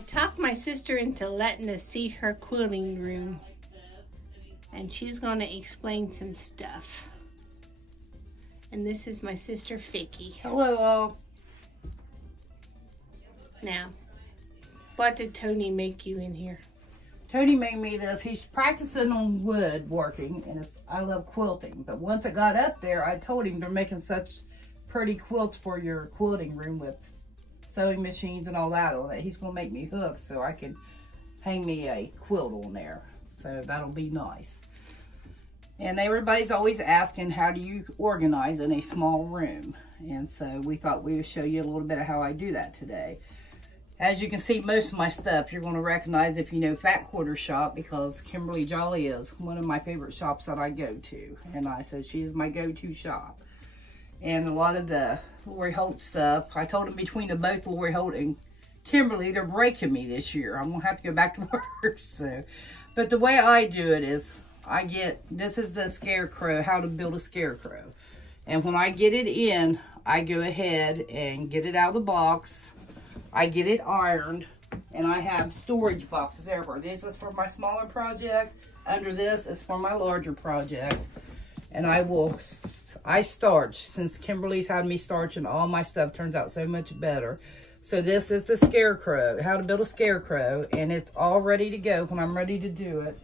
I talked my sister into letting us see her quilting room, and she's gonna explain some stuff. And this is my sister Vicky. Hello. Now, what did Tony make you in here? Tony made me this. He's practicing on wood working, and I love quilting. But once I got up there, I told him they're making such pretty quilts for your quilting room with sewing machines and all that on it. He's gonna make me hooks so I can hang me a quilt on there. So that'll be nice. And everybody's always asking, how do you organize in a small room? And so we thought we would show you a little bit of how I do that today. As you can see, most of my stuff you're going to recognize if you know Fat Quarter Shop, because Kimberly Jolly is one of my favorite shops that I go to. And I said she is my go-to shop. And a lot of the Lori Holt stuff, I told them between the both Lori Holt and Kimberly, they're breaking me this year. I'm going to have to go back to work. So, but the way I do it is, this is the scarecrow, how to build a scarecrow. And when I get it in, I go ahead and get it out of the box. I get it ironed, and I have storage boxes everywhere. This is for my smaller projects. Under this is for my larger projects. And I starch, since Kimberly's had me starch, and all my stuff turns out so much better. So this is the scarecrow, how to build a scarecrow, and it's all ready to go when I'm ready to do it.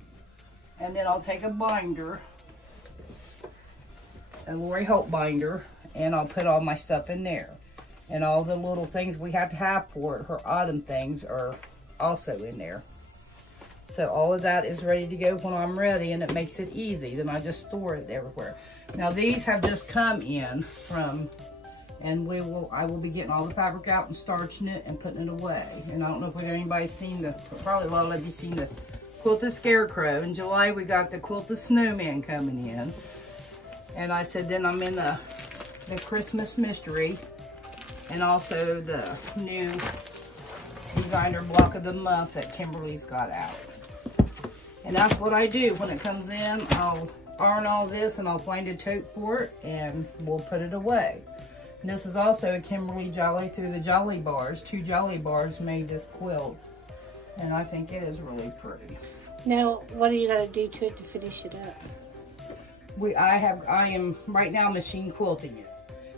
And then I'll take a binder, a Lori Holt binder, and I'll put all my stuff in there. And all the little things we have to have for it, her autumn things, are also in there. So all of that is ready to go when I'm ready, and it makes it easy. Then I just store it everywhere. Now these have just come in from, and I will be getting all the fabric out and starching it and putting it away. And I don't know if anybody's seen probably a lot of you seen the Quilted Scarecrow. In July we got the Quilted Snowman coming in. And I said then I'm in the Christmas Mystery, and also the new designer block of the month that Kimberly's got out. And that's what I do. When it comes in, I'll iron all this and I'll find a tote for it and we'll put it away. And this is also a Kimberly Jolly through the Jolly Bars. 2 Jolly Bars made this quilt. And I think it is really pretty. Now, what do you got to do to it to finish it up? I am right now machine quilting it.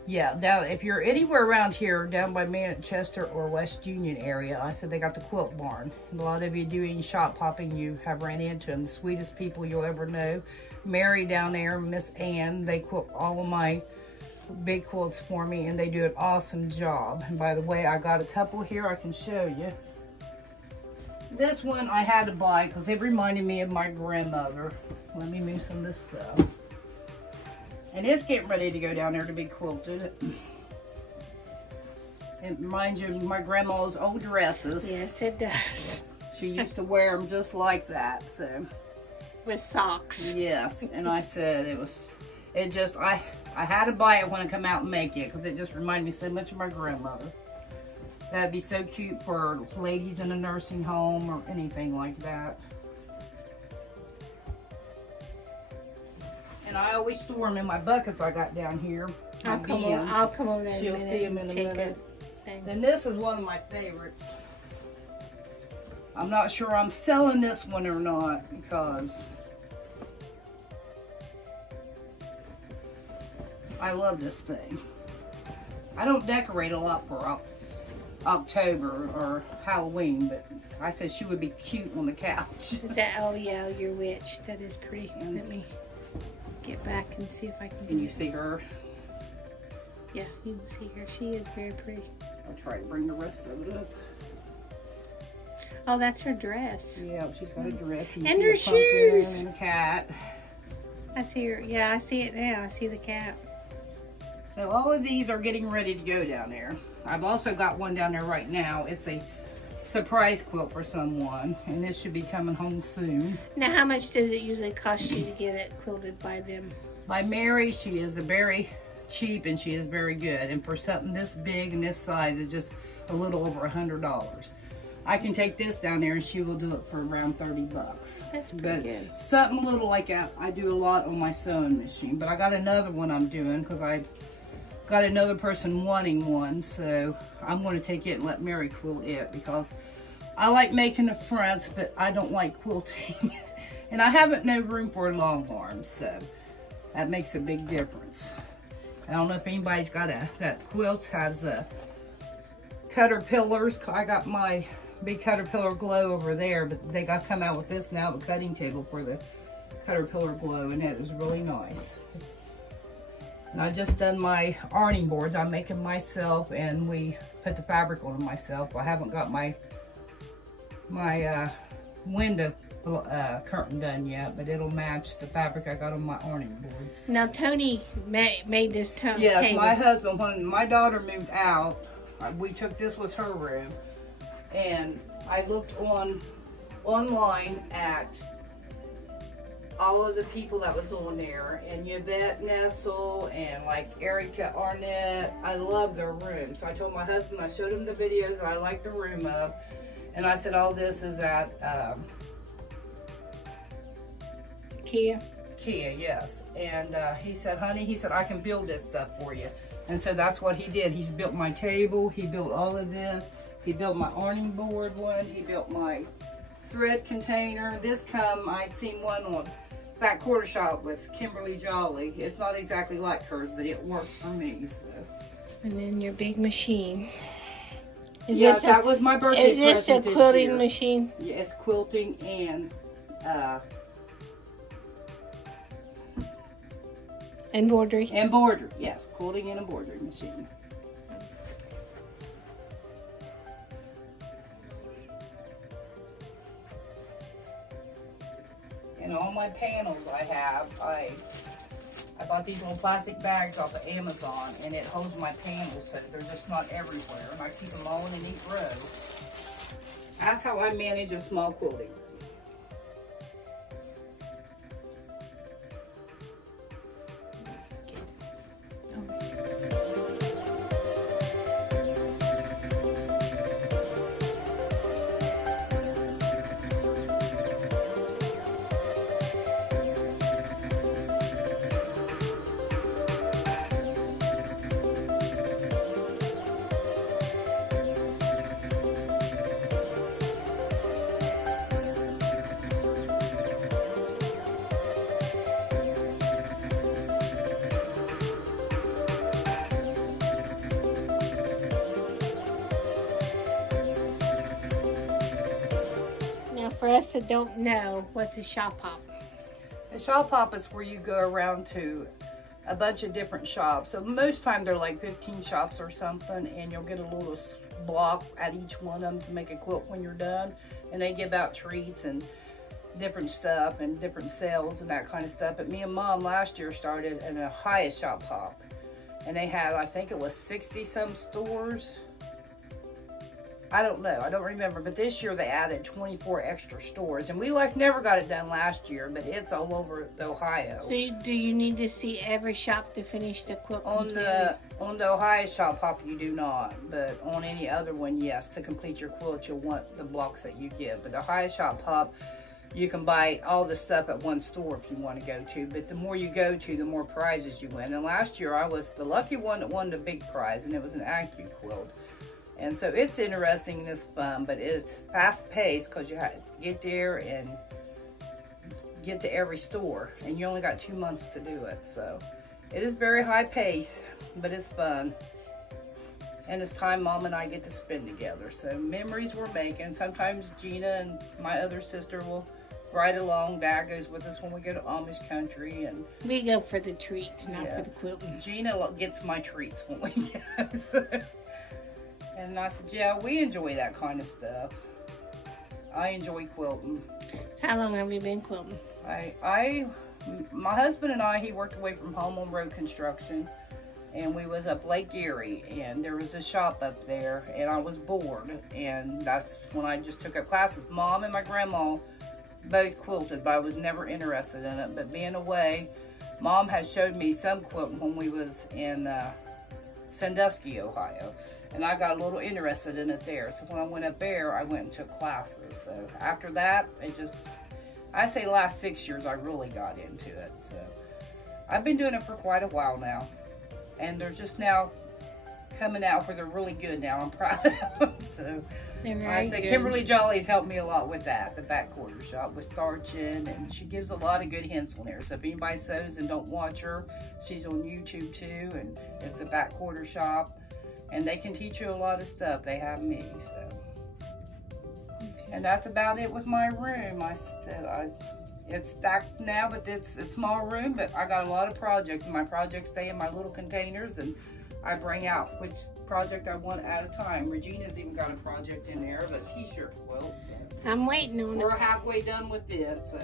Yeah, now if you're anywhere around here, down by Manchester or West Union area, I said they got the Quilt Barn. A lot of you doing shop popping, you have ran into them. The sweetest people you'll ever know. Mary down there, Miss Ann, they quilt all of my big quilts for me, and they do an awesome job. And by the way, I got a couple here I can show you. This one I had to buy because it reminded me of my grandmother. Let me move some of this stuff. And it's getting ready to go down there to be quilted. It reminds you of my grandma's old dresses. Yes, it does. She used to wear them just like that, so. With socks. Yes, and I said I had to buy it when I come out and make it because it just reminded me so much of my grandmother. That'd be so cute for ladies in a nursing home or anything like that. And I always store them in my buckets I got down here. I'll come over there. She'll see them in a minute. Then this is one of my favorites. I'm not sure I'm selling this one or not because I love this thing. I don't decorate a lot for October or Halloween, but I said she would be cute on the couch. Is that, oh yeah, your witch. That is pretty. Let me get back and see if I can. Can you see her? Yeah, you can see her. She is very pretty. I'll try to bring the rest of it up. Oh, that's her dress. Yeah, she's got a dress. And her shoes. And a cat. I see her. Yeah, I see it now. I see the cat. So all of these are getting ready to go down there. I've also got one down there right now. It's a surprise quilt for someone, and this should be coming home soon. Now, how much does it usually cost you to get it quilted by them? By Mary, she is a very cheap and she is very good. And for something this big and this size, it's just a little over $100. I can take this down there and she will do it for around 30 bucks. That's pretty good. Something little like that, I do a lot on my sewing machine. But I got another one I'm doing because I got another person wanting one. So I'm going to take it and let Mary quilt it because I like making the fronts, but I don't like quilting. And I haven't no room for long arms, so that makes a big difference. I don't know if anybody's got that quilts has the Caterpillars. I got my big Caterpillar Glow over there, but they got come out with this now, the cutting table for the Caterpillar Glow, and it is really nice. And I just done my ironing boards. I'm making myself, and we put the fabric on them myself. I haven't got my window curtain done yet, but it'll match the fabric I got on my ironing boards. Now Tony made this table. Yes, my husband, when my daughter moved out, we took this was her room, and I looked online at all of the people that was on there, and Yvette Nessel and like Erica Arnett. I love their room. So I told my husband, I showed him the videos that I liked the room of, and I said, all this is at Kia, yes. And he said, honey, he said, I can build this stuff for you. And so that's what he did. He's built my table, he built all of this, he built my ironing board one, he built my thread container. This I'd seen one on Fat Quarter Shop with Kimberly Jolly. It's not exactly like hers, but it works for me. So. And then your big machine. Yes, that was my birthday present this the quilting machine? Yeah, it's quilting and embroidery. Embroidery, yes, quilting and embroidery machine. And all my panels I bought these little plastic bags off of Amazon, and it holds my panels so they're just not everywhere, and I keep them all in a neat row. That's how I manage a small quilting. For us that don't know, what's a shop hop? A shop hop is where you go around to a bunch of different shops. So most time they're like 15 shops or something, and you'll get a little block at each one of them to make a quilt when you're done. And they give out treats and different stuff and different sales and that kind of stuff. But me and Mom last year started in a highest shop hop, and they had, I think it was 60 some stores. I don't know, I don't remember, but this year they added 24 extra stores, and we never got it done last year, but it's all over Ohio. So do you need to see every shop to finish the quilt completely? On the Ohio shop hop you do not, but on any other one, yes, to complete your quilt you'll want the blocks that you give. But the Ohio shop hop, you can buy all the stuff at one store if you want to go to, but the more you go to, the more prizes you win. And last year I was the lucky one that won the big prize, and it was an Acu quilt. And so it's interesting and it's fun, but it's fast paced because you have to get there and get to every store, and you only got 2 months to do it. So it is very high pace, but it's fun. And it's time Mom and I get to spend together. So memories we're making. Sometimes Gina and my other sister will ride along. Dad goes with us when we go to Amish country. And we go for the treats, not for the quilting. Gina gets my treats when we go. So. And I said, yeah, we enjoy that kind of stuff. I enjoy quilting. How long have you been quilting? My husband and I, he worked away from home on road construction, and we was up Lake Erie, and there was a shop up there, and I was bored, and that's when I just took up classes. Mom and my grandma both quilted, but I was never interested in it. But being away, Mom had showed me some quilting when we was in Sandusky, Ohio. And I got a little interested in it there. So when I went up there, I went and took classes. So after that, I say last 6 years, I really got into it. So I've been doing it for quite a while now. And they're just now coming out where they're really good now. I'm proud of them. So They're very I say good. Kimberly Jolly's helped me a lot with that, the back quarter shop with starching, and she gives a lot of good hints on there. So if anybody sews and don't watch her, she's on YouTube too, and it's the back quarter shop, and they can teach you a lot of stuff. They have me, so. And that's about it with my room. I said it's stacked now, but it's a small room, but I got a lot of projects, and my projects stay in my little containers, and I bring out which project I want at a time. Regina's even got a project in there of a t-shirt quilt. So I'm waiting on it. we're halfway done with it, so.